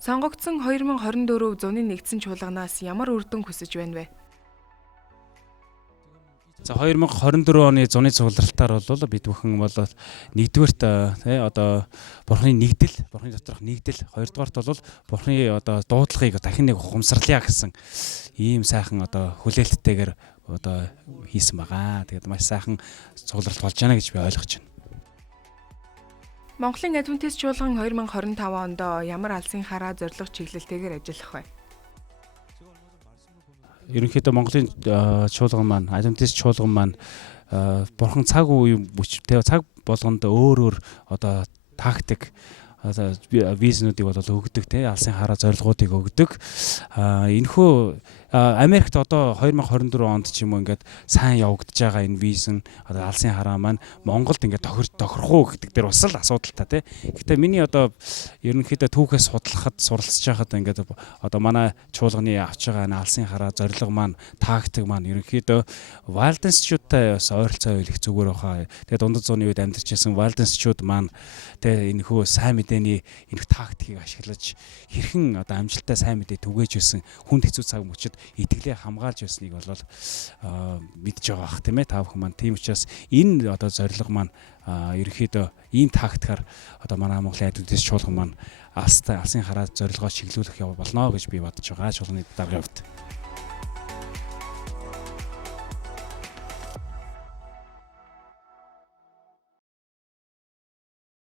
Сонгогдсон 2024 зуны нэгдсэн чуулганаас ямар үр дүн хүсэж байна вэ? За 2024 оны зуны цугларалтаар бол бид бүхэн бол нэгдүгээрт одоо бурхны нэгдэл, бурхны доторх нэгдэл, хоёрдугаарт бол бурхны одоо дуудлагыг дахин нэг ухамсарлая гэсэн ийм сайхан одоо хүлээлттэйгээр одоо хийсэн байгаа. Тэгээд маш сайхан цугларалт болж байна гэж би ойлгож байна. Монголын Адвентист чуулган 2025 онд ямар алсын хараа зорилго чиглэлтэйгээр ажиллах вэ? Ерөнхийдөө Монголын чуулган маань, Адвентист чуулган маань бурхан цаг үе цаг болгонд өөр одоо тактик визнүүдийг бол өгдөг алсын хараа зорилгоодыг өгдөг. Энэхүү Америкт одоо 2024 онд ч юм уу ингээд сайн явагдаж байгаа энэ визн одоо алсын хараа маань Монголд ингээд тохирох уу гэдэг дээр бас л асуудалтай тий. Гэхдээ миний одоо ерөнхийдөө түүхээс судлахад суралцж байхад ингээд одоо манай чуулганы авч байгаа алсын хараа зорилго маань тактик маань ерөнхийдөө валденсчуудтай бас ойролцоо их зүгээр баха. Тэгээд дундад зууны үед амьдарч байсан валденсчууд маань тий энэхүү сайн мэдээний энэхүү тактикийг ашиглаж хэрхэн одоо амжилттай сайн мэдээ түгээж байсан хүнд хэцүү цаг мөчид итгэлээ хамгаалж байсныг бол мэдж байгаа бах тийм ээ та бүхэн маань. Тийм учраас энэ одоо зорилго маань ерөнхийдөө ийм тактикаар одоо манай Монголын Адвентист чуулган маань алсын хараа зорилгоо чиглүүлэх болно гэж би бодож байгаа чуулганы даргын хувьд.